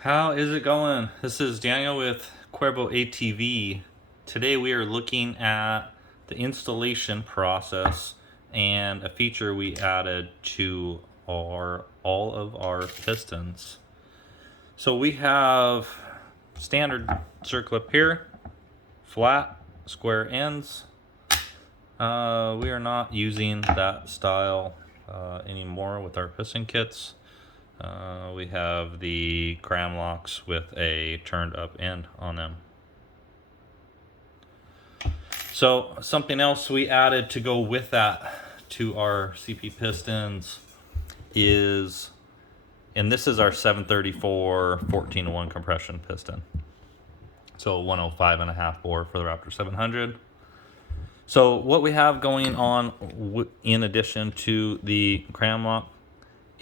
How is it going? This is Daniel with Cuervo ATV. Today we are looking at the installation process and a feature we added to all of our pistons. So we have standard circlip here, flat square ends. We are not using that style anymore with our piston kits. We have the Kramloks with a turned up end on them. So something else we added to go with that to our CP pistons is, and this is our 734 14-to-1 compression piston. So 105.5 bore for the Raptor 700. So what we have going on in addition to the Kramlok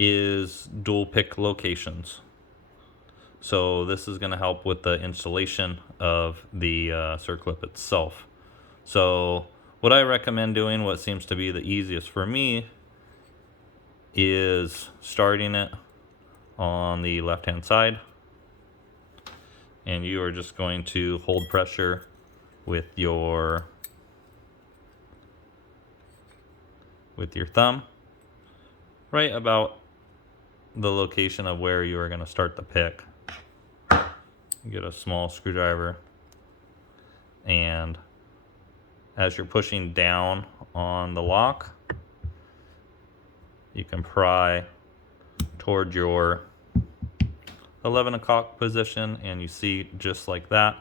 is dual pick locations. So this is going to help with the installation of the circlip itself. So what I recommend doing, what seems to be the easiest for me, is starting it on the left hand side, and you are just going to hold pressure with your thumb right about the location of where you are going to start the pick. You get a small screwdriver, and as you're pushing down on the lock, you can pry toward your 11 o'clock position, and you see just like that,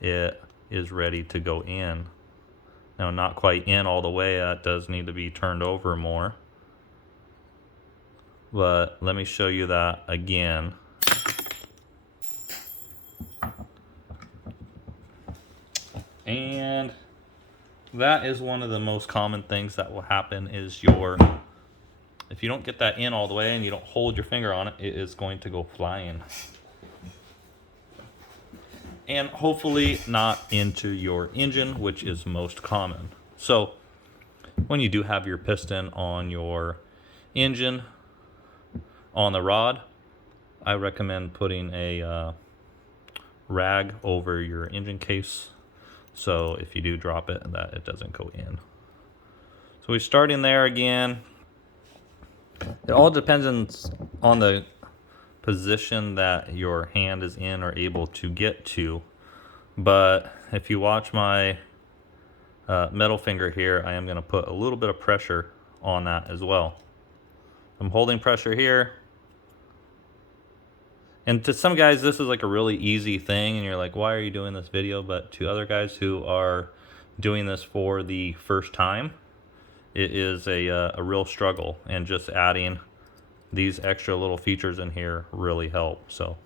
it is ready to go in. Now, not quite in all the way, that does need to be turned over more. But let me show you that again. And that is one of the most common things that will happen is if you don't get that in all the way and you don't hold your finger on it, it is going to go flying. And hopefully not into your engine, which is most common. So when you do have your piston on your engine, on the rod, I recommend putting a rag over your engine case, so if you do drop it, that it doesn't go in. So we start in there again. It all depends on the position that your hand is in or able to get to. But if you watch my middle finger here, I am going to put a little bit of pressure on that as well. I'm holding pressure here. And to some guys, this is like a really easy thing, and you're like, why are you doing this video? But to other guys who are doing this for the first time, it is a real struggle, and just adding these extra little features in here really help. So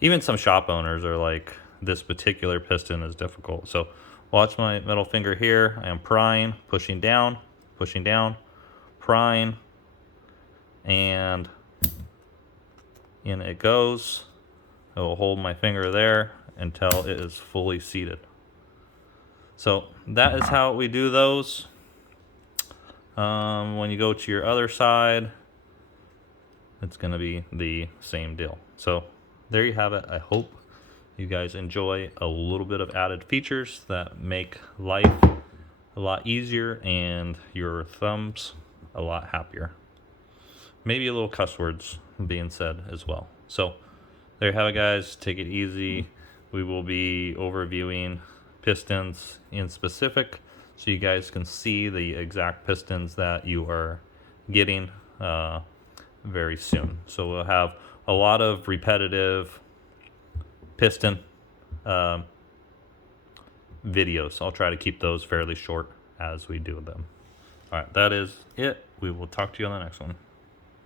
even some shop owners are like, this particular piston is difficult. So watch my middle finger here. I am prying, pushing down, prying, and in it goes. I will hold my finger there until it is fully seated. So that is how we do those. When you go to your other side, it's going to be the same deal. So there you have it. I hope you guys enjoy a little bit of added features that make life a lot easier and your thumbs a lot happier. Maybe a little cuss words being said as well. So there you have it, guys. Take it easy. We will be overviewing pistons in specific, so you guys can see the exact pistons that you are getting very soon. So we'll have a lot of repetitive piston videos. I'll try to keep those fairly short as we do them. All right, that is it. We will talk to you on the next one.